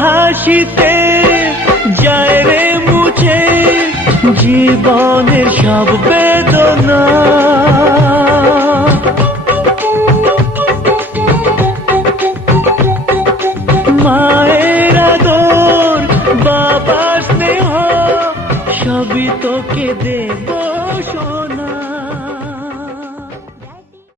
হাসিতে যায় রে মুছে জীবনের সব বেদনা। মায়ের আদর বাবার স্নেহ সবই তোকে দেবো।